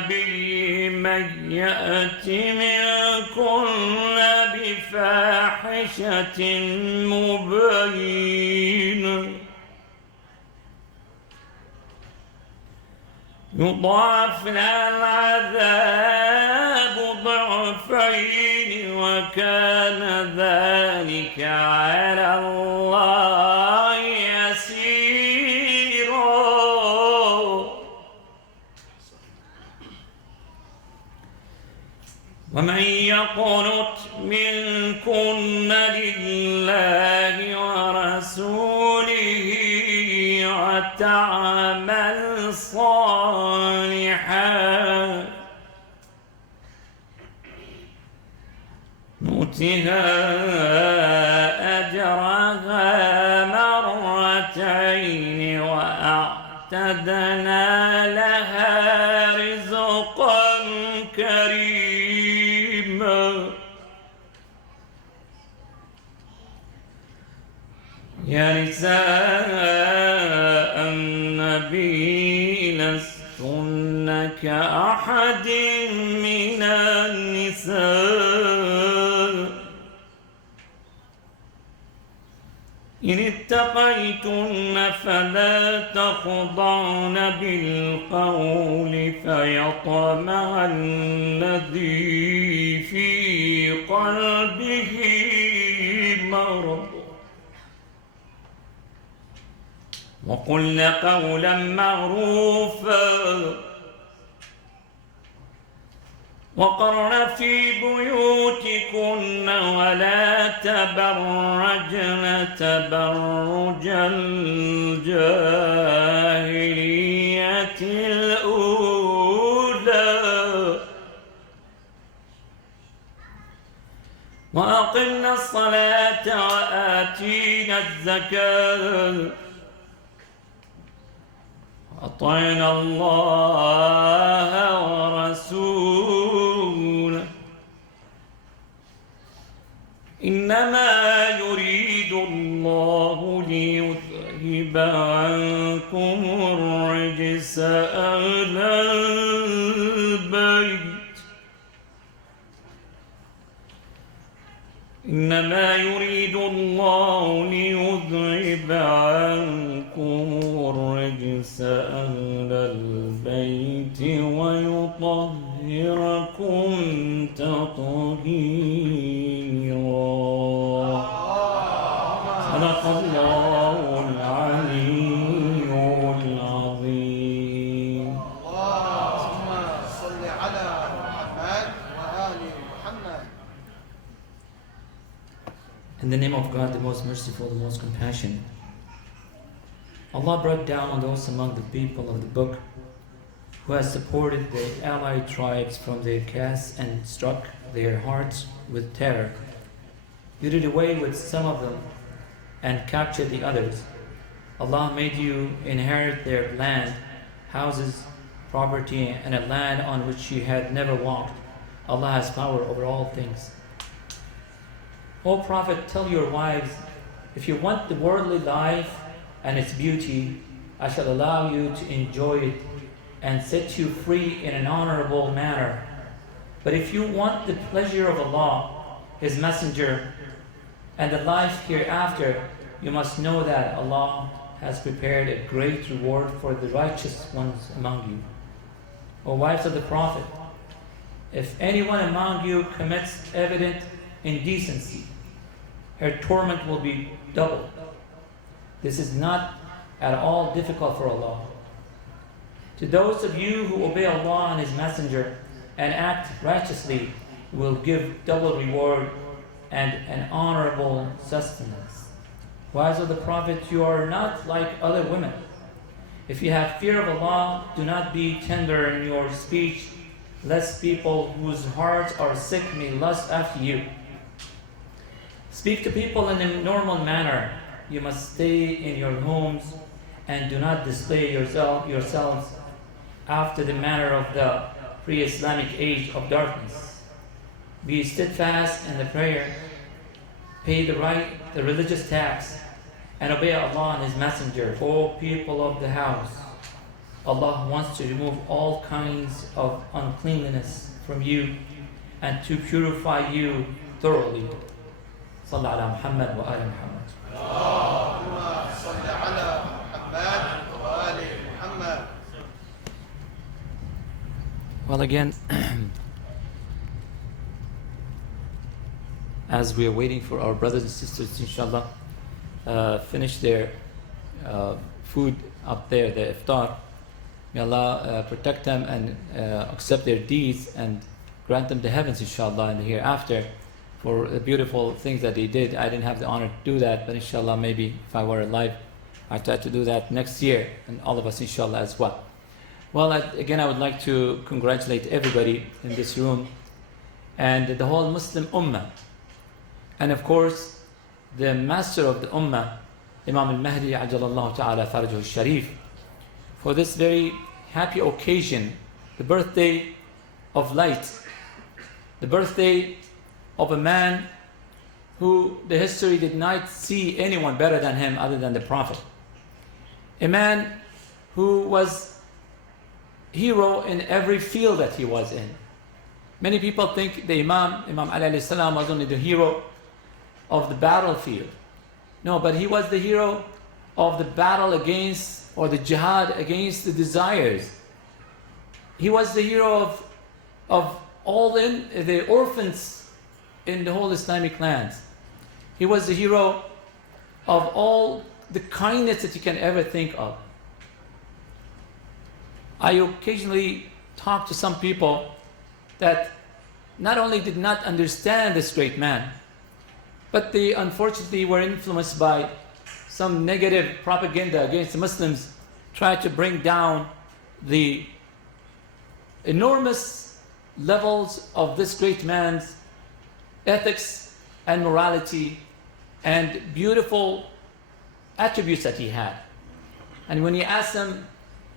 النبي من يأت منكن بفاحشة مبينة يضاعف لها العذاب ضعفين وكان ذلك على الله يسيرا. ومن يقنت منكن لله ورسوله وتعمل صالحا نؤتها أجرها مرتين وأعتدنا لها رزقا كريما. يا نساء النبي لستن كأحد من النساء إن اتقيتن فلا تخضعن بالقول فيطمع الذي في قلبه مرض وقلن قولا معروفا وقرن في بيوتكن ولا تبرجن تبرج الجاهلية الأولى وأقمنا الصلاة وآتينا الزكاة أطعنا الله ورسوله إنما يريد الله ليذهب عنكم الرجس أهل البيت إنما يريد الله ليذهب عنكم الرجس أهل البيت ويطهركم تطهيرا. صدق الله العلي العظيم. اللهم صل على محمد وآل محمد. In the name of God, the most merciful, the most compassionate. Allah brought down on those among the people of the book who has supported the allied tribes from their castes and struck their hearts with terror. You did away with some of them and captured the others. Allah made you inherit their land, houses, property, and a land on which you had never walked. Allah has power over all things. O Prophet, tell your wives, if you want the worldly life and its beauty, I shall allow you to enjoy it and set you free in an honorable manner. But if you want the pleasure of Allah, His Messenger, and the life hereafter, you must know that Allah has prepared a great reward for the righteous ones among you. O wives of the Prophet, if anyone among you commits evident indecency, her torment will be doubled. This is not at all difficult for Allah. To those of you who obey Allah and His Messenger and act righteously, will give double reward and an honorable sustenance. Wives of the Prophet, you are not like other women. If you have fear of Allah, do not be tender in your speech, lest people whose hearts are sick may lust after you. Speak to people in a normal manner. You must stay in your homes and do not display yourselves after the manner of the pre-Islamic age of darkness. Be steadfast in the prayer, pay the religious tax, and obey Allah and His Messenger, O people of the house. Allah wants to remove all kinds of uncleanliness from you and to purify you thoroughly. صلى على محمد وآل محمد. اللهم صل على محمد وآل محمد. Well, again, as we are waiting for our brothers and sisters to, inshallah, finish their food up there, the iftar, may Allah protect them and accept their deeds and grant them the heavens, inshallah, in the hereafter for the beautiful things that they did. I didn't have the honor to do that, but inshallah, maybe if I were alive, I'd try to do that next year, and all of us, inshallah, as well. Well, again, I would like to congratulate everybody in this room and the whole Muslim Ummah. And of course, the master of the Ummah, Imam al-Mahdi, Ajalallahu Ta'ala Farajahu al-Sharif, for this very happy occasion, the birthday of light, the birthday of a man who the history did not see anyone better than him other than the Prophet. A man who was hero in every field that he was in. Many people think the Imam Ali alayhi salam was only the hero of the battlefield. No, but he was the hero of the battle against, or the jihad against the desires. He was the hero of all the orphans in the whole Islamic lands. He was the hero of all the kindness that you can ever think of. I occasionally talk to some people that not only did not understand this great man, but they unfortunately were influenced by some negative propaganda against the Muslims, tried to bring down the enormous levels of this great man's ethics and morality and beautiful attributes that he had. And when you ask them,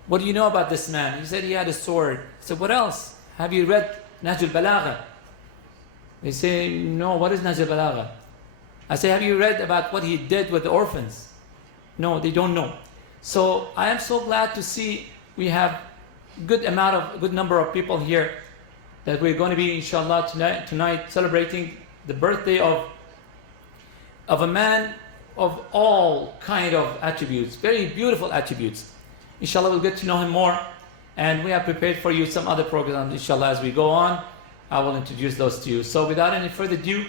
what do you know about this man? He said he had a sword. I said, what else? Have you read Nahj al-Balagha? They say, no, what is Nahj al-Balagha? I say, have you read about what he did with the orphans? No, they don't know. So I am so glad to see we have good number of people here that we're going to be, inshallah, tonight celebrating the birthday of a man of all kind of attributes, very beautiful attributes. Inshallah, we'll get to know him more, and we have prepared for you some other programs, inshallah, as we go on. I will introduce those to you. So without any further ado,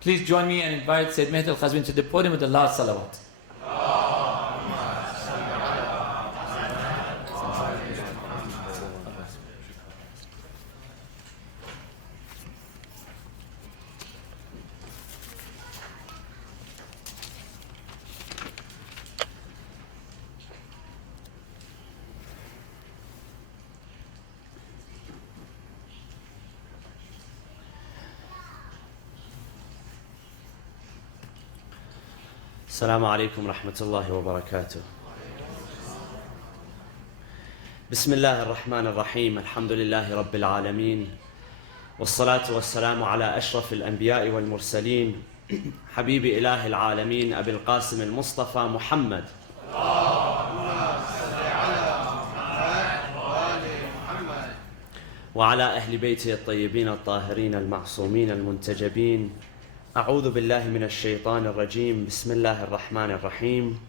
please join me and invite Sayyid Mehdi al-Khazwin to the podium with the last salawat. السلام عليكم ورحمة الله وبركاته. بسم الله الرحمن الرحيم. الحمد لله رب العالمين، والصلاة والسلام على أشرف الأنبياء والمرسلين، حبيب إله العالمين أبي القاسم المصطفى محمد. وعلى أهل بيته الطيبين الطاهرين المعصومين المنتجبين. أعوذ بالله من الشيطان الرجيم. بسم الله الرحمن الرحيم.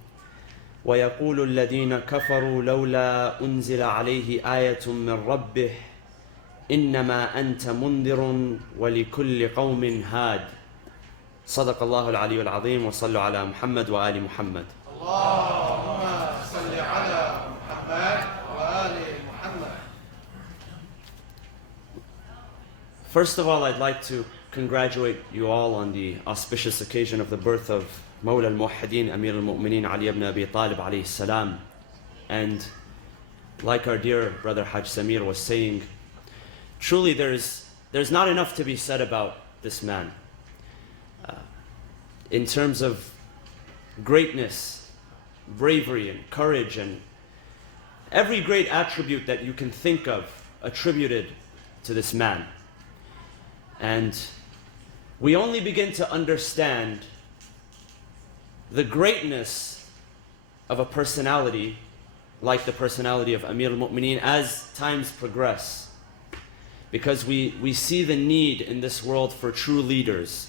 ويقول الذين كفروا لولا أنزل عليه آية من ربه إنما أنت منذر ولكل قوم هاد. صدق الله العلي العظيم. وصلوا على محمد وآل محمد. اللهم صل على محمد وآل محمد. First of all, I'd like to congratulate you all on the auspicious occasion of the birth of Mawla al-Muwahhideen Amir al-Mu'mineen Ali ibn Abi Talib alayhi salam. And like our dear brother Hajj Samir was saying, truly there's not enough to be said about this man. In terms of greatness, bravery and courage and every great attribute that you can think of attributed to this man. And we only begin to understand the greatness of a personality like the personality of Amir al-Mu'mineen as times progress. Because we see the need in this world for true leaders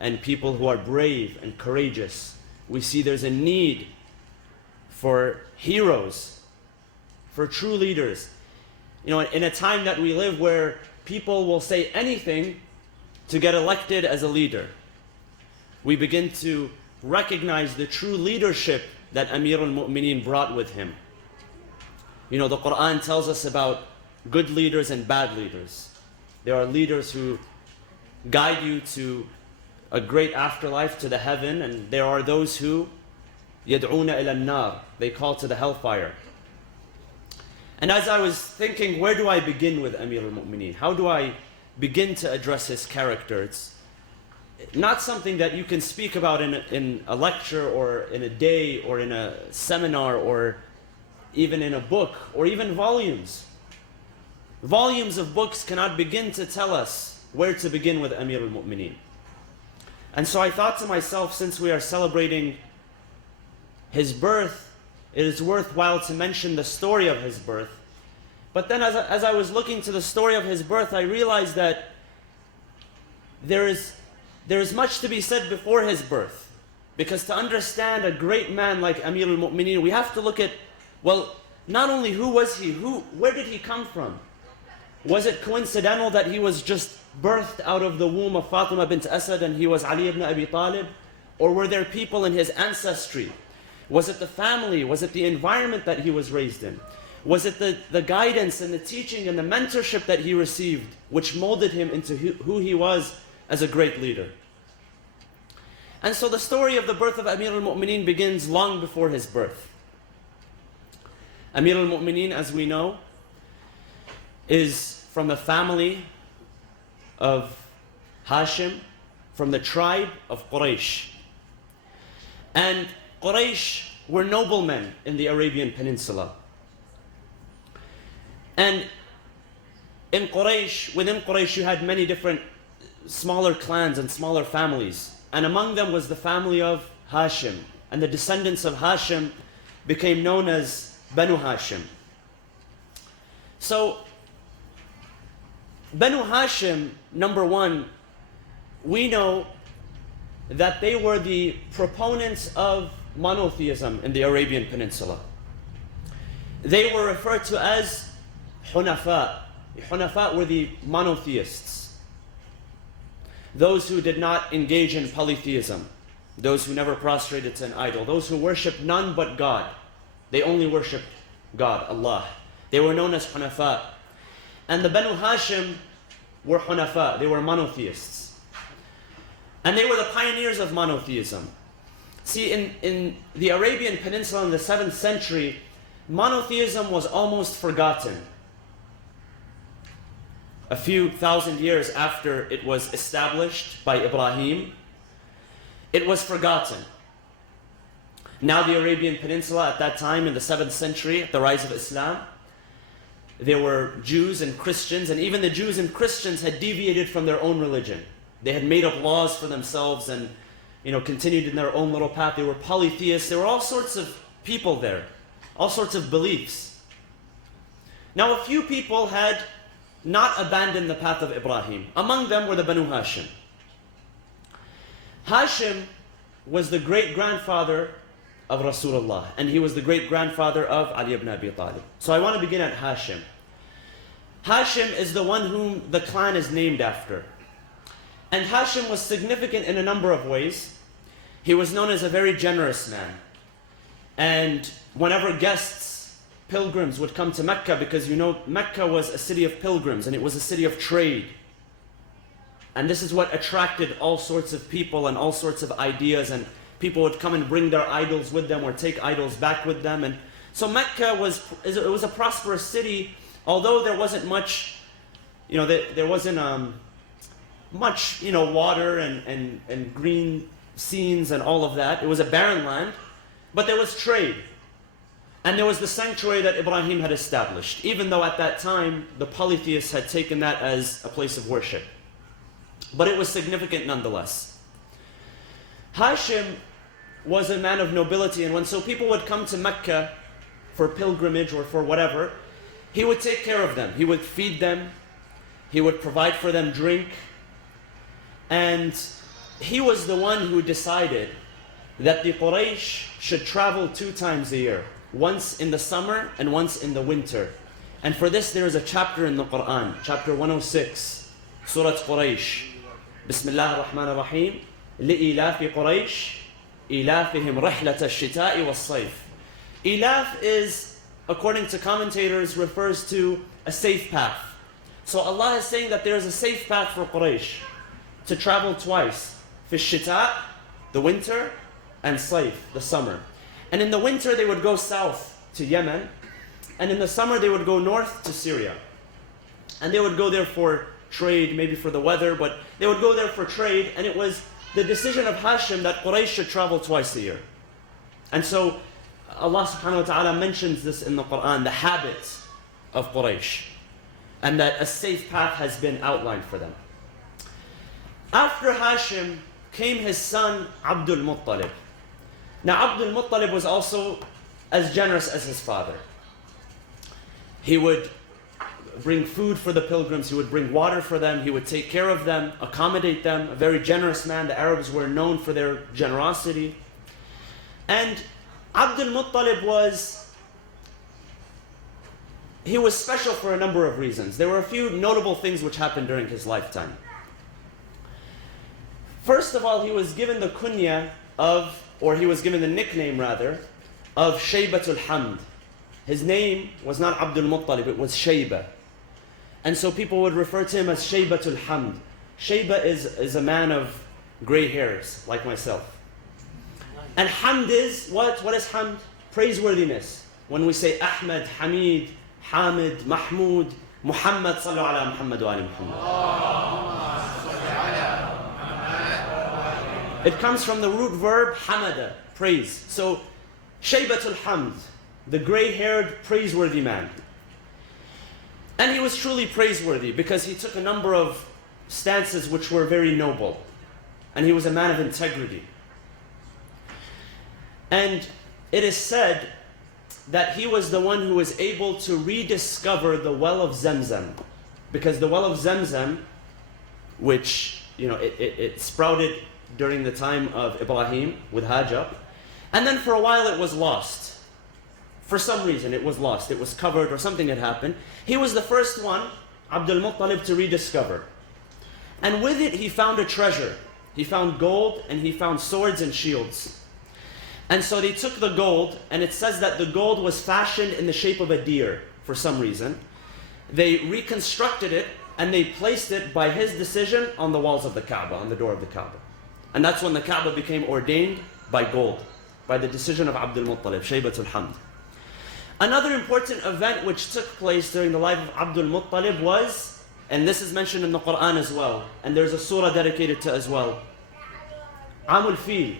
and people who are brave and courageous. We see there's a need for heroes, for true leaders. You know, in a time that we live where people will say anything to get elected as a leader, we begin to recognize the true leadership that Amir al-Mu'mineen brought with him. You know, the Quran tells us about good leaders and bad leaders. There are leaders who guide you to a great afterlife, to the heaven, and there are those who يَدْعُونَ إِلَى النَّارِ, they call to the hellfire. And as I was thinking, where do I begin with Amir al-Mu'mineen? How do I begin to address his character? It's not something that you can speak about in a lecture or in a day or in a seminar or even in a book or even volumes. Volumes of books cannot begin to tell us where to begin with Amir al-Mu'mineen. And so I thought to myself, since we are celebrating his birth, it is worthwhile to mention the story of his birth. But then as I was looking to the story of his birth, I realized that there is much to be said before his birth. Because to understand a great man like Amir al-Mu'mineen, we have to look at, well, not only who was he, where did he come from? Was it coincidental that he was just birthed out of the womb of Fatima bint Asad and he was Ali ibn Abi Talib? Or were there people in his ancestry? Was it the family? Was it the environment that he was raised in? Was it the guidance and the teaching and the mentorship that he received which molded him into who he was as a great leader? And so the story of the birth of Amir al-Mu'mineen begins long before his birth. Amir al-Mu'mineen, as we know, is from the family of Hashim, from the tribe of Quraysh. And Quraysh were noblemen in the Arabian Peninsula. And in Quraysh, within Quraysh, you had many different smaller clans and smaller families. And among them was the family of Hashim. And the descendants of Hashim became known as Banu Hashim. So, Banu Hashim, number one, we know that they were the proponents of monotheism in the Arabian Peninsula. They were referred to as Hunafa. The Hunafa were the monotheists. Those who did not engage in polytheism. Those who never prostrated to an idol. Those who worshiped none but God. They only worshiped God, Allah. They were known as Hunafa. And the Banu Hashim were Hunafa. They were monotheists. And they were the pioneers of monotheism. See, in the Arabian Peninsula in the 7th century, monotheism was almost forgotten. A few thousand years after it was established by Ibrahim, it was forgotten. Now the Arabian Peninsula at that time, in the 7th century, at the rise of Islam, there were Jews and Christians, and even the Jews and Christians had deviated from their own religion. They had made up laws for themselves and continued in their own little path. They were polytheists. There were all sorts of people there, all sorts of beliefs. Now, a few people had not abandoned the path of Ibrahim. Among them were the Banu Hashim. Hashim was the great-grandfather of Rasulullah, and he was the great-grandfather of Ali ibn Abi Talib. So I want to begin at Hashim. Hashim is the one whom the clan is named after. And Hashim was significant in a number of ways. He was known as a very generous man. And whenever guests, pilgrims would come to Mecca, because Mecca was a city of pilgrims and it was a city of trade. And this is what attracted all sorts of people and all sorts of ideas, and people would come and bring their idols with them or take idols back with them. And so Mecca was a prosperous city, although there wasn't much, there wasn't much, water and green scenes and all of that. It was a barren land, but there was trade. And there was the sanctuary that Ibrahim had established, even though at that time the polytheists had taken that as a place of worship. But it was significant nonetheless. Hashim was a man of nobility, and when people would come to Mecca, for pilgrimage or for whatever, he would take care of them. He would feed them. He would provide for them drink. And he was the one who decided that the Quraysh should travel 2 times a year, once in the summer and once in the winter. And for this there is a chapter in the Quran, chapter 106, Surah Quraysh. Bismillah ar-Rahman ar-Rahim. لِإِلَافِ قُرَيْشٍ إِلَافِهِمْ رِحْلَةَ الشِّتَاءِ وَالصَّيْفِ. Ilaf is, according to commentators, refers to a safe path. So Allah is saying that there is a safe path for Quraysh to travel twice. في الشتاء, the winter, and Sayf, the summer. And in the winter they would go south to Yemen, and in the summer they would go north to Syria. And they would go there for trade, maybe for the weather, but they would go there for trade, and it was the decision of Hashim that Quraysh should travel twice a year. And so Allah subhanahu wa ta'ala mentions this in the Quran, the habits of Quraysh, and that a safe path has been outlined for them. After Hashim came his son Abdul Muttalib. Now Abdul Muttalib was also as generous as his father. He would bring food for the pilgrims, he would bring water for them, he would take care of them, accommodate them, a very generous man. The Arabs were known for their generosity. And Abdul Muttalib was special for a number of reasons. There were a few notable things which happened during his lifetime. First of all, he was given the kunya of, or he was given the nickname rather, of Shaybatul Hamd. His name was not Abdul Muttalib, it was Shayba. And so people would refer to him as Shaybatul Hamd. Shayba is a man of gray hairs, like myself. And Hamd is, what is Hamd? Praiseworthiness. When we say Ahmed, Hamid, Hamid, Mahmud, Muhammad, sallu ala Muhammad wa ali Muhammad. It comes from the root verb hamada, praise. So Shaybatul Hamd, the gray-haired, praiseworthy man. And he was truly praiseworthy because he took a number of stances which were very noble. And he was a man of integrity. And it is said that he was the one who was able to rediscover the well of Zamzam. Because the well of Zamzam, which, it sprouted during the time of Ibrahim with Hajar, and then for a while it was lost. For some reason it was lost, it was covered or something had happened. He was the first one, Abdul Muttalib, to rediscover. And with it he found a treasure. He found gold and he found swords and shields. And so they took the gold, and it says that the gold was fashioned in the shape of a deer for some reason. They reconstructed it and they placed it by his decision on the walls of the Kaaba, on the door of the Kaaba. And that's when the Kaaba became ordained by gold, by the decision of Abdul Muttalib, Shaybatul Hamd. Another important event which took place during the life of Abdul Muttalib was, and this is mentioned in the Quran as well, and there's a surah dedicated to as well, Amul Fil,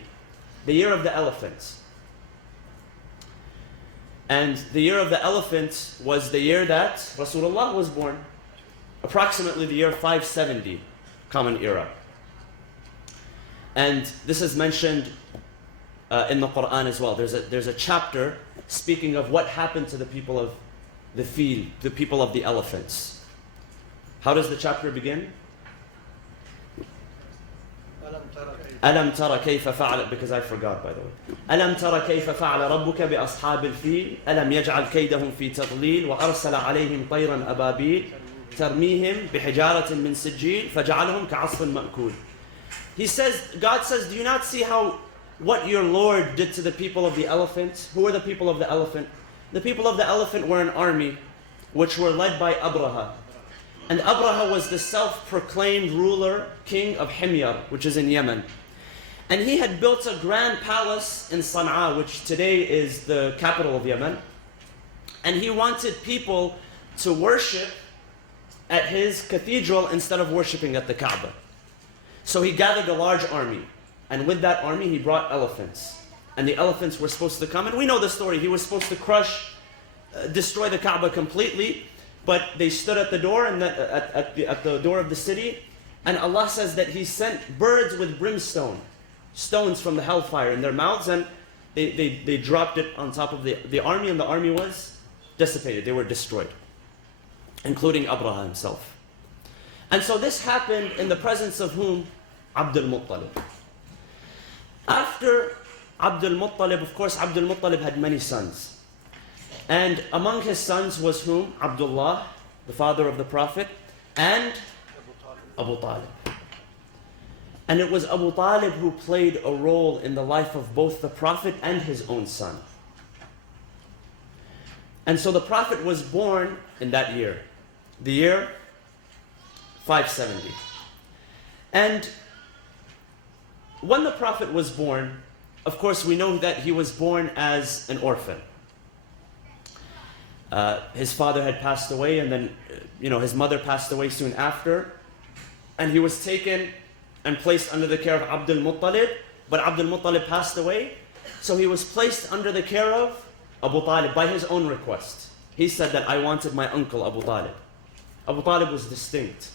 the year of the elephant. And the year of the elephant was the year that Rasulullah was born, approximately the year 570, Common Era. And this is mentioned in the Quran as well. There's a chapter speaking of what happened to the people of the fil, the people of the elephants. How does the chapter begin? ألم ترى كيف فعل, because I forgot, by the way. ألم ترى كيف فعل ربك بأصحاب الفيل ألم يجعل كيدهم في تضليل وأرسل عليهم طيرا أبابيل ترميهم بحجارة من سجيل فجعلهم كعصف مأكول. He says, God says, do you not see what your Lord did to the people of the elephant? Who were the people of the elephant? The people of the elephant were an army which were led by Abraha. And Abraha was the self-proclaimed ruler, king of Himyar, which is in Yemen. And he had built a grand palace in Sana'a, which today is the capital of Yemen. And he wanted people to worship at his cathedral instead of worshiping at the Kaaba. So he gathered a large army. And with that army, he brought elephants. And the elephants were supposed to come. And we know the story. He was supposed to destroy the Kaaba completely. But they stood at the door, and at the door of the city. And Allah says that He sent birds with brimstone, stones from the hellfire in their mouths. And they dropped it on top of the army, and the army was dissipated. They were destroyed, including Abraha himself. And so this happened in the presence of whom? Abdul Muttalib. After Abdul Muttalib, of course, Abdul Muttalib had many sons. And among his sons was whom? Abdullah, the father of the Prophet, and Abu Talib. And it was Abu Talib who played a role in the life of both the Prophet and his own son. And so the Prophet was born in that year, the year 570. And when the Prophet was born, of course, we know that he was born as an orphan. His father had passed away, and then, his mother passed away soon after. And he was taken and placed under the care of Abdul Muttalib, but Abdul Muttalib passed away. So he was placed under the care of Abu Talib by his own request. He said that I wanted my uncle Abu Talib. Abu Talib was distinct.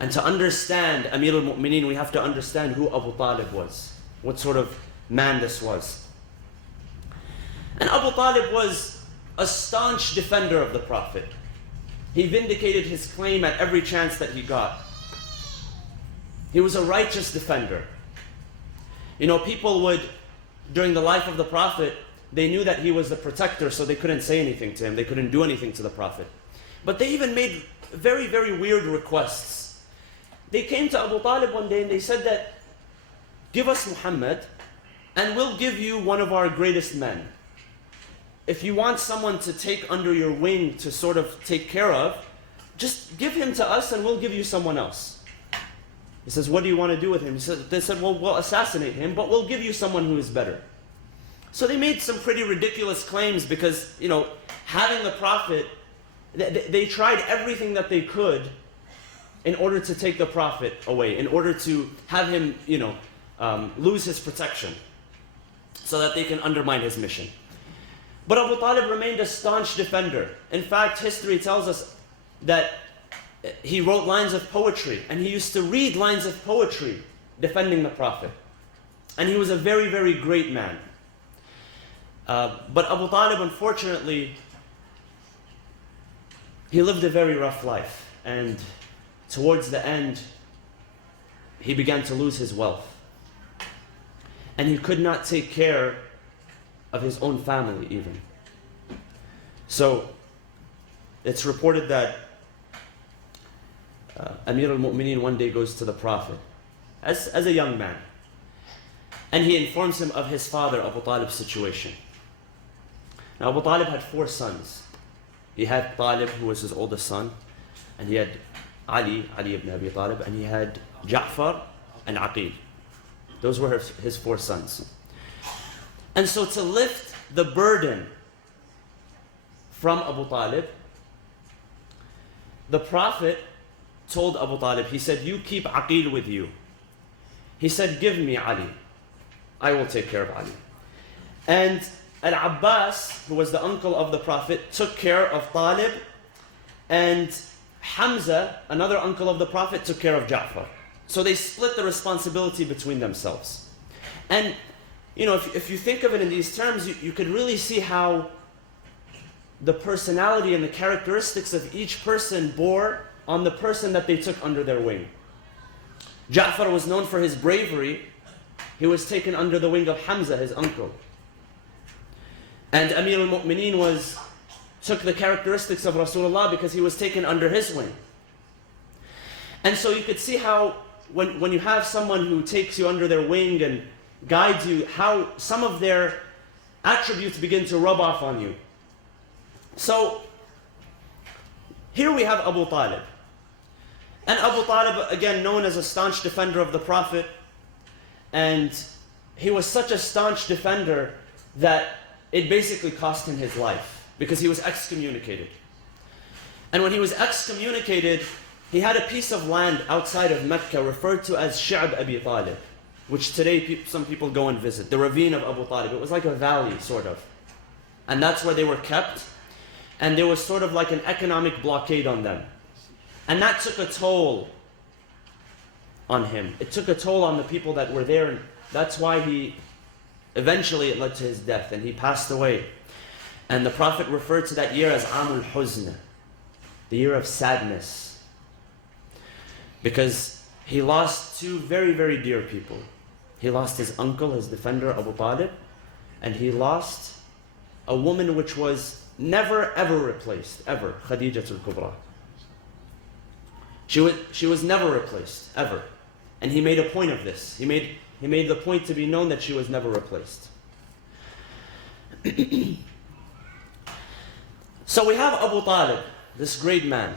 And to understand Amir al-Mu'mineen, we have to understand who Abu Talib was, what sort of man this was. And Abu Talib was a staunch defender of the Prophet. He vindicated his claim at every chance that he got. He was a righteous defender. People would, during the life of the Prophet, they knew that he was the protector, so they couldn't say anything to him. They couldn't do anything to the Prophet. But they even made very, very weird requests. They came to Abu Talib one day and they said that, give us Muhammad and we'll give you one of our greatest men. If you want someone to take under your wing to sort of take care of, just give him to us and we'll give you someone else. He says, what do you want to do with him? They said, well, we'll assassinate him, but we'll give you someone who is better. So they made some pretty ridiculous claims because, having the Prophet, they tried everything that they could in order to take the Prophet away, in order to have him, lose his protection so that they can undermine his mission. But Abu Talib remained a staunch defender. In fact, history tells us that he wrote lines of poetry, and he used to read lines of poetry defending the Prophet. And he was a very, very great man. But Abu Talib, unfortunately, he lived a very rough life. And towards the end, he began to lose his wealth. And he could not take care of his own family even. So, it's reported that Amir al-Mu'mineen one day goes to the Prophet as a young man. And he informs him of his father, Abu Talib's situation. Now, Abu Talib had 4 sons. He had Talib, who was his oldest son, and he had Ali ibn Abi Talib, and he had Ja'far and Aqil. Those were his 4 sons. And so to lift the burden from Abu Talib, the Prophet told Abu Talib, he said, you keep Aqil with you. He said, give me Ali. I will take care of Ali. And Al-Abbas, who was the uncle of the Prophet, took care of Talib, and Hamza, another uncle of the Prophet, took care of Ja'far. So they split the responsibility between themselves. And, if you think of it in these terms, you could really see how the personality and the characteristics of each person bore on the person that they took under their wing. Ja'far was known for his bravery. He was taken under the wing of Hamza, his uncle. And Amir al-Mu'mineen took the characteristics of Rasulullah because he was taken under his wing. And so you could see how when you have someone who takes you under their wing and guides you, how some of their attributes begin to rub off on you. So here we have Abu Talib. And Abu Talib, again, known as a staunch defender of the Prophet. And he was such a staunch defender that it basically cost him his life because he was excommunicated. And when he was excommunicated, he had a piece of land outside of Mecca referred to as Sha'b Abi Talib, which today some people go and visit, the ravine of Abu Talib. It was like a valley, sort of. And that's where they were kept. And there was sort of like an economic blockade on them. And that took a toll on him. It took a toll on the people that were there. And that's why he Eventually it led to his death and he passed away. And the Prophet referred to that year as Amul Huzn, the year of sadness. Because he lost two very, very dear people. He lost his uncle, his defender, Abu Talib, and he lost a woman which was never ever replaced, ever, Khadija al-Kubra. She was never replaced, ever. And he made a point of this. He made the point to be known that she was never replaced. So we have Abu Talib, this great man,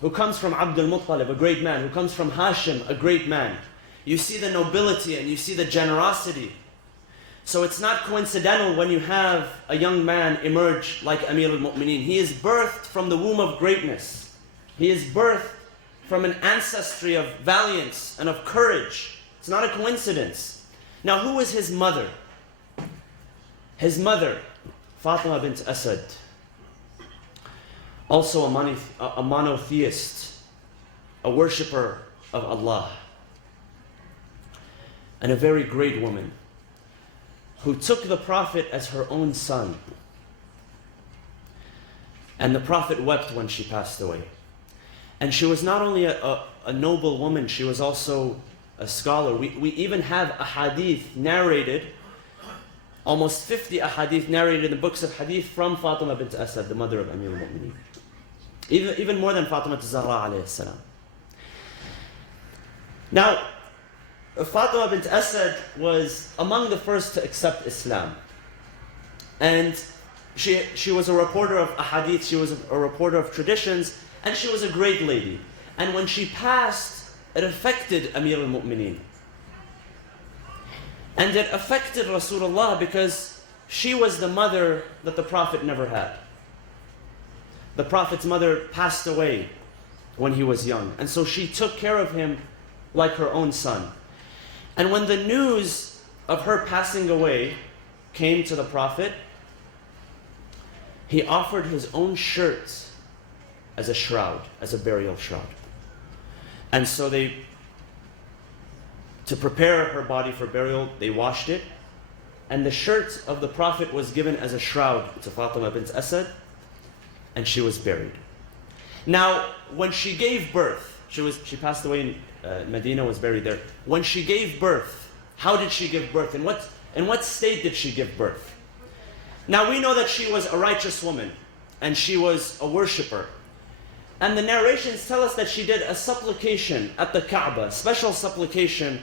who comes from Abdul Muttalib, a great man, who comes from Hashim, a great man. You see the nobility and you see the generosity. So it's not coincidental when you have a young man emerge like Amir al-Mu'mineen. He is birthed from the womb of greatness. He is birthed from an ancestry of valiance and of courage. It's not a coincidence. Now, who is his mother? His mother, Fatima bint Asad, also a monotheist, a worshipper of Allah, and a very great woman who took the Prophet as her own son. And the Prophet wept when she passed away. And she was not only a noble woman, she was also a scholar. We even have a hadith narrated, almost 50 ahadith narrated in the books of hadith from Fatima bint Asad, the mother of Amir al-Mu'mineen. Even more than Fatima Zahra alayhi salam. Now, Fatima bint Asad was among the first to accept Islam. And she was a reporter of ahadith, she was a reporter of traditions, and she was a great lady. And when she passed, it affected Amir al-Mu'mineen. And it affected Rasulullah because she was the mother that the Prophet never had. The Prophet's mother passed away when he was young. And so she took care of him like her own son. And when the news of her passing away came to the Prophet, he offered his own shirt as a shroud, as a burial shroud. And so to prepare her body for burial, they washed it. And the shirt of the Prophet was given as a shroud to Fatima bint Asad, and she was buried. Now, when she gave birth, she passed away in Medina, was buried there. When she gave birth, how did she give birth? In what state did she give birth? Now, we know that she was a righteous woman, and she was a worshipper. And the narrations tell us that she did a supplication at the Kaaba, a special supplication,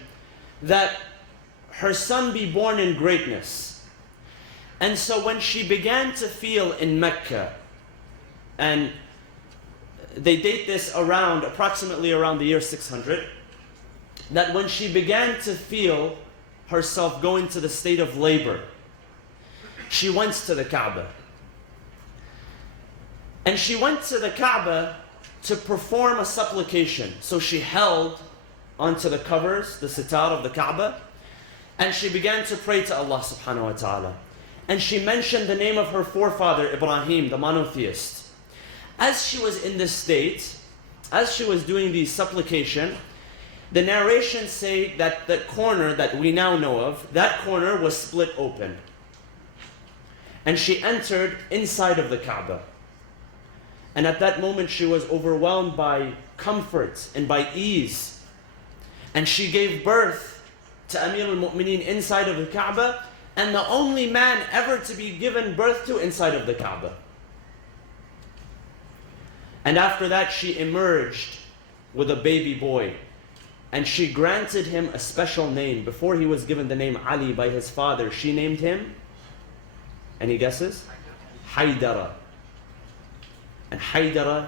that her son be born in greatness. And so when she began to feel in Mecca, and they date this approximately around the year 600, that when she began to feel herself going to the state of labor, she went to the Kaaba. And she went to the Kaaba to perform a supplication. So she held onto the covers, the sitar of the Kaaba, and she began to pray to Allah subhanahu wa ta'ala. And she mentioned the name of her forefather, Ibrahim, the monotheist. As she was in this state, as she was doing the supplication, the narrations say that the corner that we now know of, that corner was split open. And she entered inside of the Kaaba. And at that moment she was overwhelmed by comfort and by ease. And she gave birth to Amir al-Mu'mineen inside of the Kaaba, and the only man ever to be given birth to inside of the Kaaba. And after that she emerged with a baby boy, and she granted him a special name. Before he was given the name Ali by his father, she named him, any guesses? Haydara. And Haydara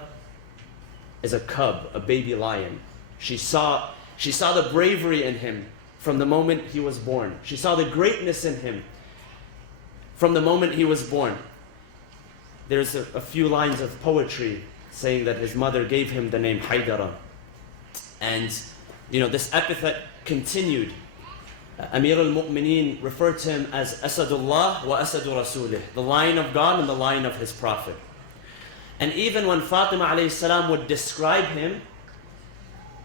is a cub, a baby lion. She saw the bravery in him from the moment he was born. She saw the greatness in him from the moment he was born. There's a few lines of poetry saying that his mother gave him the name Haydara. And this epithet continued. Amir al-Mu'mineen referred to him as Asadullah wa Asadu Rasulih, the lion of God and the lion of his Prophet. And even when Fatima alayhi salam would describe him,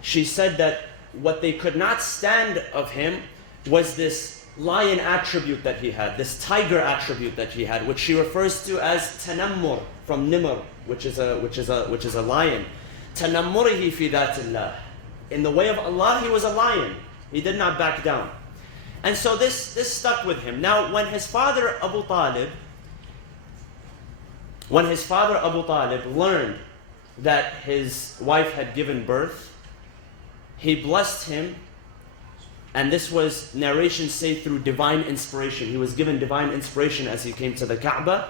she said that what they could not stand of him was this lion attribute that he had, this tiger attribute that he had, which she refers to as tanammur, from nimr, which is a lion. Tanammurihi fi dhatillah. In the way of Allah, he was a lion. He did not back down. And so this stuck with him. Now, when his father Abu Talib learned that his wife had given birth, he blessed him, and this was, narrations say, through divine inspiration. He was given divine inspiration as he came to the Kaaba.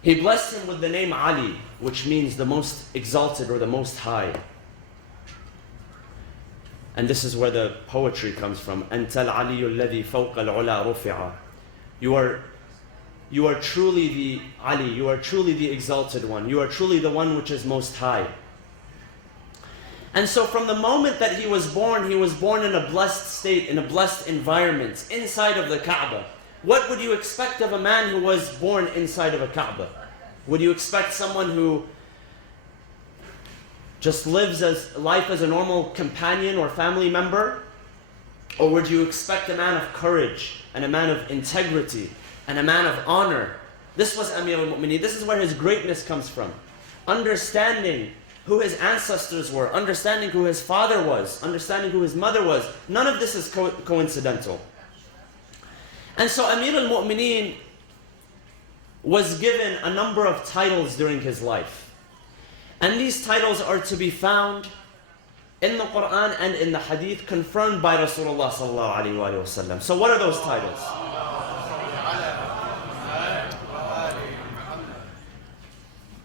He blessed him with the name Ali, which means the most exalted or the most high. And this is where the poetry comes from. أنت العلي الذي فوق العلا رفع. You are truly the Ali, you are truly the exalted one. You are truly the one which is most high. And so from the moment that he was born in a blessed state, in a blessed environment, inside of the Kaaba. What would you expect of a man who was born inside of a Kaaba? Would you expect someone who just lives life as a normal companion or family member? Or would you expect a man of courage and a man of integrity and a man of honor? This was Amir al-Mu'mineen. This is where his greatness comes from. Understanding who his ancestors were, understanding who his father was, understanding who his mother was. None of this is coincidental. And so Amir al-Mu'mineen was given a number of titles during his life. And these titles are to be found in the Quran and in the Hadith, confirmed by Rasulullah sallallahu alaihi wasallam. So what are those titles?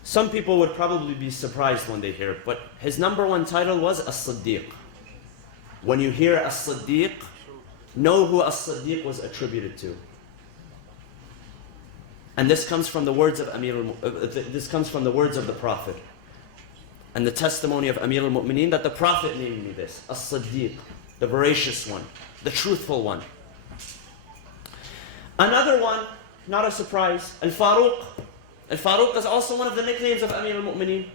Some people would probably be surprised when they hear it, but his number one title was As-Siddiq. When you hear As-Siddiq, know who As-Siddiq was attributed to. And this comes from the words of this comes from the words of the Prophet. And the testimony of Amir al-Mu'mineen that the Prophet named me this, As-Siddiq, the veracious one, the truthful one. Another one, not a surprise, Al-Faruq. Al-Faruq is also one of the nicknames of Amir al-Mu'mineen.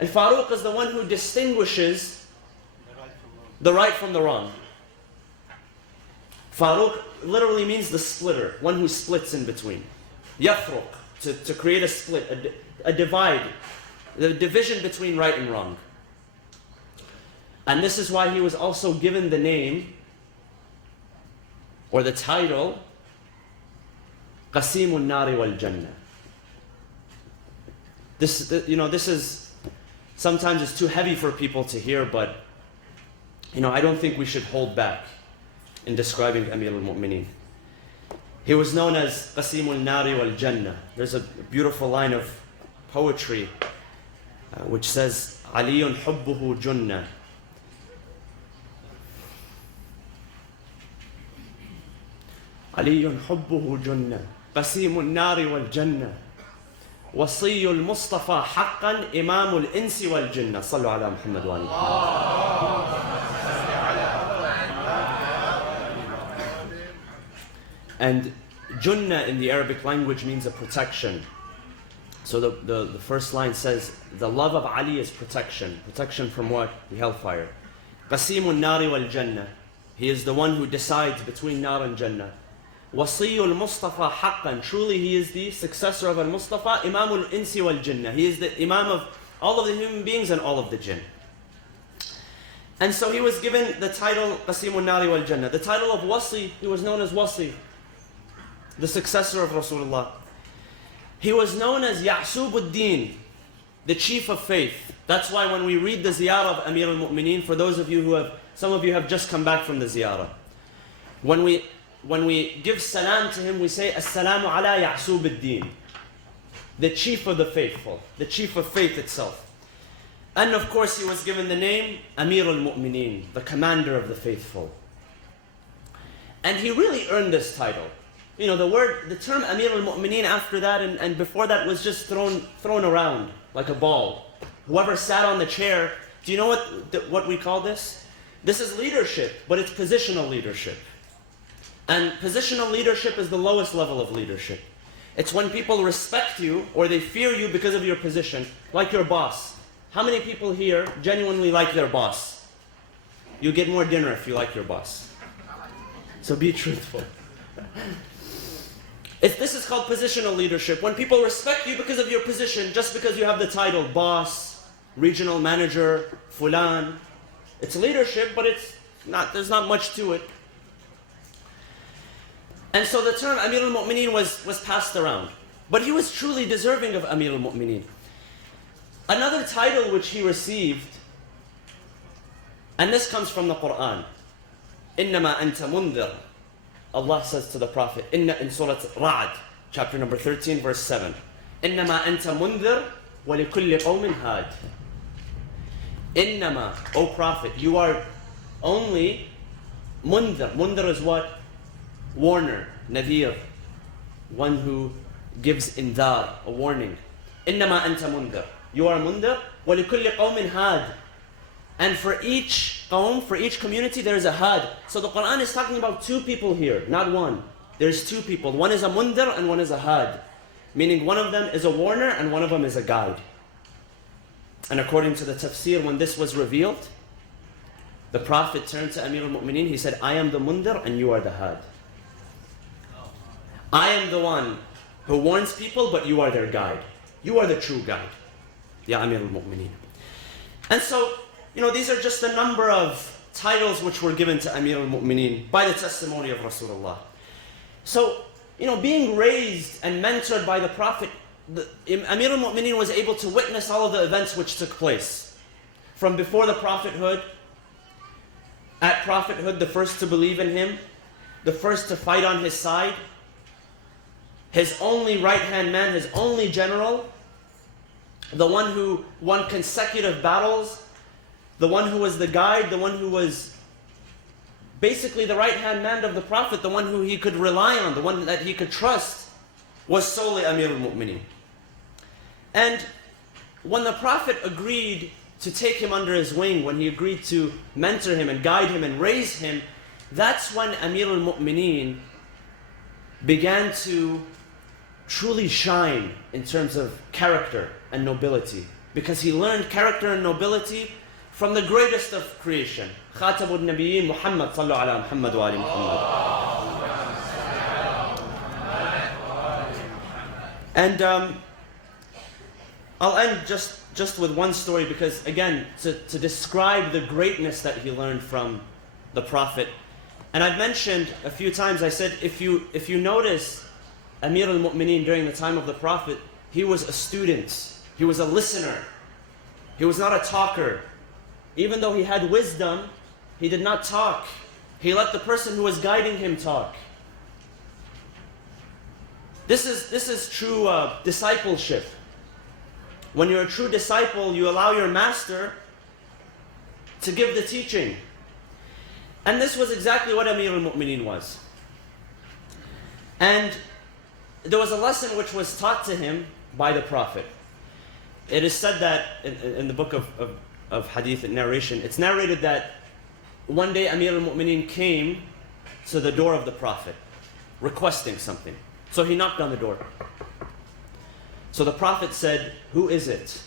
Al-Faruq is the one who distinguishes the right from the wrong. Faruq literally means the splitter, one who splits in between. Yafruq, to create a split, a divide, the division between right and wrong. And this is why he was also given the name or the title Qasimul Nari wal Jannah. This is sometimes it's too heavy for people to hear, but I don't think we should hold back in describing Amir al-Mu'mineen. He was known as Qasimul Nari wal Jannah. There's a beautiful line of poetry which says, Aliyun hubbuhu junnah. Aliyun hubbuhu junnah. Qasimul Nari wal Jannah. وصي المصطفى حقا إمام الإنس والجنة. صلوا على محمد وآل محمد. And Junnah in the Arabic language means a protection. So the first line says, the love of Ali is protection. Protection from what? The hellfire. Qasimul Nari wal Jannah. He is the one who decides between Nar and Jannah. Wasiyul Mustafa haqqan. Truly he is the successor of Al-Mustafa, Imamul Insi wal Jinnah. He is the Imam of all of the human beings and all of the jinn. And so he was given the title Qasimul Nari wal Jannah. The title of Wasi, he was known as Wasi, the successor of Rasulullah. He was known as Ya'subuddin, the chief of faith. That's why when we read the ziyarah of Amir al-Mu'mineen, for those of you some of you have just come back from the ziyarah. When we give salam to him, we say, As-salamu ala Ya'subuddin, the chief of the faithful, the chief of faith itself. And of course he was given the name Amir al-Mu'mineen, the commander of the faithful. And he really earned this title. The term Amir al-Mu'mineen after that and before that was just thrown around like a ball. Whoever sat on the chair, do you know what we call this? This is leadership, but it's positional leadership. And positional leadership is the lowest level of leadership. It's when people respect you or they fear you because of your position, like your boss. How many people here genuinely like their boss? You get more dinner if you like your boss. So be truthful. This is called positional leadership. When people respect you because of your position, just because you have the title boss, regional manager, fulan. It's leadership, but there's not much to it. And so the term Amir al-Mu'mineen was passed around. But he was truly deserving of Amir al-Mu'mineen. Another title which he received, and this comes from the Quran. إِنَّمَا أَنْتَ مُنذِرٌ. Allah says to the Prophet, in Surah Ra'd, chapter number 13, verse 7. إِنَّمَا أَنْتَ مُنذِرٌ وَلِكُلِّ قَوْمٍ هَادٍ. Innama, O Prophet, you are only mundhir. Mundhir is what? Warner, nadir, one who gives indar, a warning. Innama anta mundhir. You are mundhir. وَلِكُلِّ قَوْمٍ هَادٍ. And for each qawm, for each community, there is a had. So the Quran is talking about two people here, not one. There's two people. One is a mundhir and one is a had. Meaning one of them is a warner and one of them is a guide. And according to the tafsir, when this was revealed, the Prophet turned to Amir al-Mu'mineen. He said, I am the mundhir and you are the had. I am the one who warns people, but you are their guide. You are the true guide. Ya Amir al-Mu'mineen. And so, these are just a number of titles which were given to Amir al-Mu'mineen by the testimony of Rasulullah. So, being raised and mentored by the Prophet, Amir al-Mu'mineen was able to witness all of the events which took place. From before the prophethood, at prophethood, the first to believe in him, the first to fight on his side, his only right-hand man, his only general, the one who won consecutive battles, the one who was the guide, the one who was basically the right-hand man of the Prophet, the one who he could rely on, the one that he could trust, was solely Amir al-Mu'mineen. And when the Prophet agreed to take him under his wing, when he agreed to mentor him and guide him and raise him, that's when Amir al-Mu'mineen began to truly shine in terms of character and nobility. Because he learned character and nobility from the greatest of creation, Khatabul Nabiyyin Muhammad sallallahu ala Muhammad wa ali Muhammad. And I'll end just with one story because, again, to describe the greatness that he learned from the Prophet. And I've mentioned a few times, I said, if you notice Amir al-Mu'mineen during the time of the Prophet, he was a student, he was a listener, he was not a talker. Even though he had wisdom, he did not talk. He let the person who was guiding him talk. This is true discipleship. When you're a true disciple, you allow your master to give the teaching. And this was exactly what Amir al-Mu'mineen was. And there was a lesson which was taught to him by the Prophet. It is said that in the book of hadith and narration, it's narrated that one day Amir al-Mu'mineen came to the door of the Prophet requesting something. So he knocked on the door. So the Prophet said, who is it?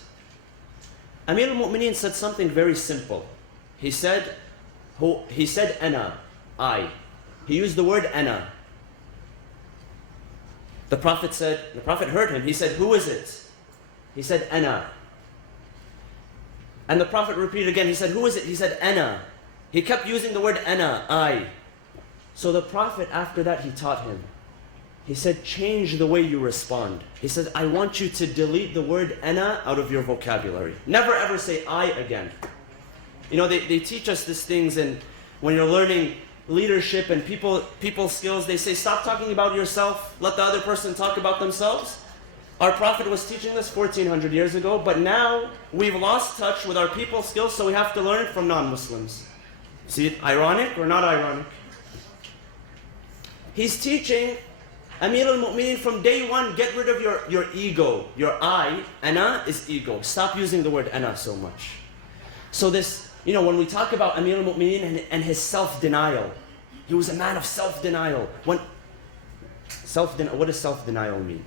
Amir al-Mu'mineen said something very simple. He said, ana, I. He used the word ana. The Prophet heard him. He said, who is it? He said, ana. And the Prophet repeated again. He said, who is it? He said, ana. He kept using the word ana, I. So the Prophet, after that, he taught him. He said, change the way you respond. He said, I want you to delete the word ana out of your vocabulary. Never ever say I again. They teach us these things, and when you're learning leadership and people skills, they say, stop talking about yourself, let the other person talk about themselves. Our Prophet was teaching this 1400 years ago, but now we've lost touch with our people skills, so we have to learn from non-Muslims. See it ironic or not ironic? He's teaching Amir al-Mu'mineen from day one, get rid of your ego, your I. Ana is ego. Stop using the word ana so much. So this, when we talk about Amir al-Mu'mineen and his self-denial, he was a man of self-denial. What does self-denial mean?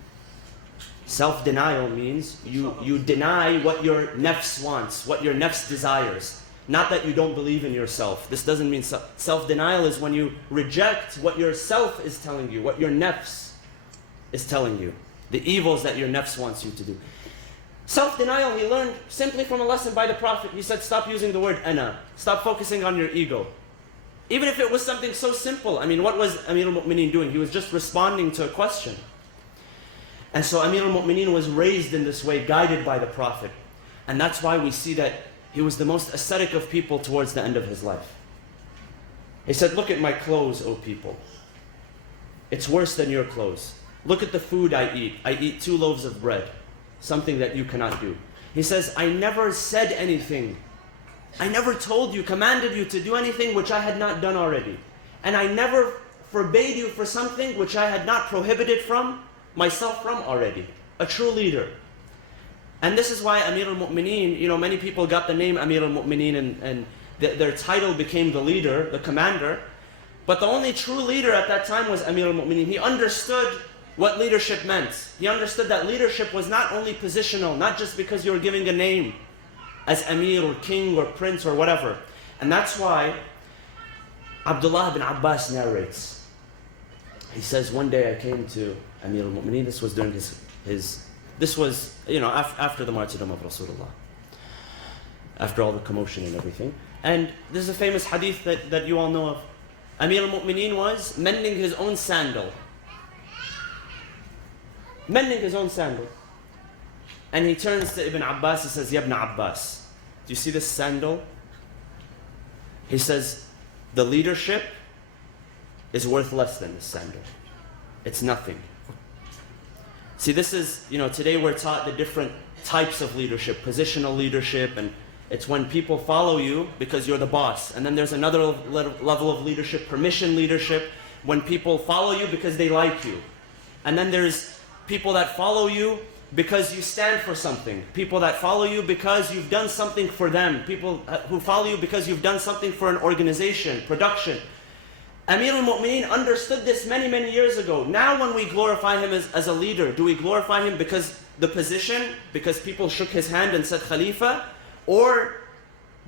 Self-denial means you deny what your nafs wants, what your nafs desires. not that you don't believe in yourself. This doesn't mean self-denial is when you reject what your self is telling you, what your nafs is telling you, the evils that your nafs wants you to do. Self-denial, he learned simply from a lesson by the Prophet. He said, stop using the word ana. Stop focusing on your ego. Even if it was something so simple. I mean, what was Amir al-Mu'mineen doing? He was just responding to a question. And so Amir al-Mu'mineen was raised in this way, guided by the Prophet. And that's why we see that he was the most ascetic of people towards the end of his life. He said, look at my clothes, O people. It's worse than your clothes. Look at the food I eat. I eat 2 loaves of bread, something that you cannot do. He says, I never said anything. I never told you, commanded you to do anything which I had not done already. And I never forbade you for something which I had not prohibited from myself from already. A true leader. And this is why Amir al-Mu'mineen, many people got the name Amir al-Mu'mineen and their title became the leader, the commander. But the only true leader at that time was Amir al-Mu'mineen. He understood what leadership meant. He understood that leadership was not only positional, not just because you were giving a name as Amir or King or Prince or whatever. And that's why Abdullah ibn Abbas narrates. He says, one day I came to Amir al-Mu'mineen. This was during after the martyrdom of Rasulullah. After all the commotion and everything. And this is a famous hadith that you all know of. Amir al-Mu'mineen was mending his own sandal. Mending his own sandal. And he turns to Ibn Abbas, he says, Ya Ibn Abbas, do you see this sandal? He says, the leadership is worth less than this sandal. It's nothing. See, this is, today we're taught the different types of leadership, positional leadership, and it's when people follow you because you're the boss. And then there's another level of leadership, permission leadership, when people follow you because they like you. And then there's people that follow you because you stand for something. People that follow you because you've done something for them. People who follow you because you've done something for an organization, production. Amir al-Mu'mineen understood this many, many years ago. Now when we glorify him as a leader, do we glorify him because the position, because people shook his hand and said Khalifa? Or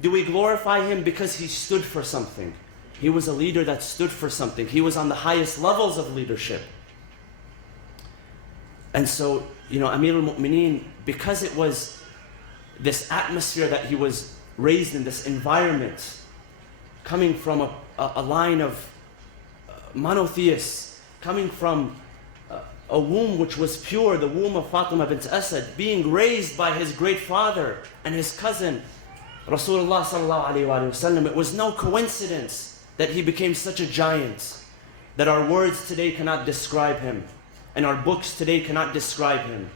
do we glorify him because he stood for something? He was a leader that stood for something. He was on the highest levels of leadership. And so, Amir al-Mu'mineen, because it was this atmosphere that he was raised in, this environment, coming from a line of monotheists, coming from a womb which was pure, the womb of Fatima bint Asad, being raised by his great father and his cousin, Rasulullah sallallahu alaihi wasallam. It was no coincidence that he became such a giant, that our words today cannot describe him, and our books today cannot describe him,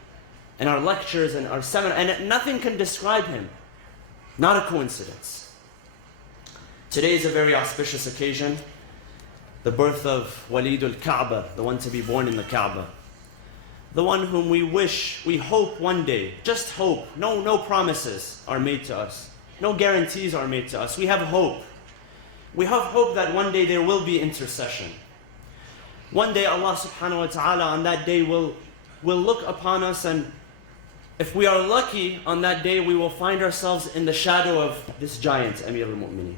and our lectures and our seminars, and nothing can describe him. Not a coincidence. Today is a very auspicious occasion, the birth of Walid al-Kaaba, the one to be born in the Kaaba. The one whom we hope one day, just hope, no promises are made to us. No guarantees are made to us. We have hope. We have hope that one day there will be intercession. One day Allah subhanahu wa ta'ala on that day will look upon us, and if we are lucky on that day, we will find ourselves in the shadow of this giant, Amir al-Mu'mineen.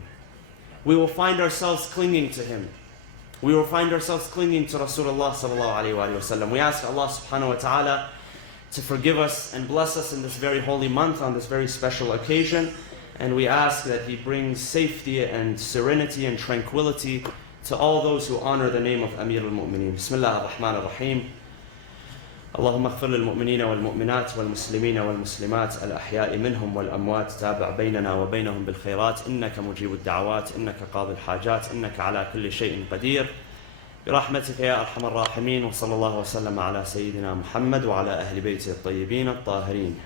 We will find ourselves clinging to him. We will find ourselves clinging to Rasulullah sallallahu alayhi wa sallam. We ask Allah subhanahu wa ta'ala to forgive us and bless us in this very holy month, on this very special occasion. And we ask that He brings safety and serenity and tranquility to all those who honor the name of Amir al-Mu'mineen. Bismillah ar-Rahman ar-Rahim. اللهم اغفر للمؤمنين والمؤمنات والمسلمين والمسلمات الأحياء منهم والأموات تابع بيننا وبينهم بالخيرات إنك مجيب الدعوات إنك قاضي الحاجات إنك على كل شيء قدير برحمتك يا أرحم الراحمين وصلى الله وسلم على سيدنا محمد وعلى أهل بيته الطيبين الطاهرين.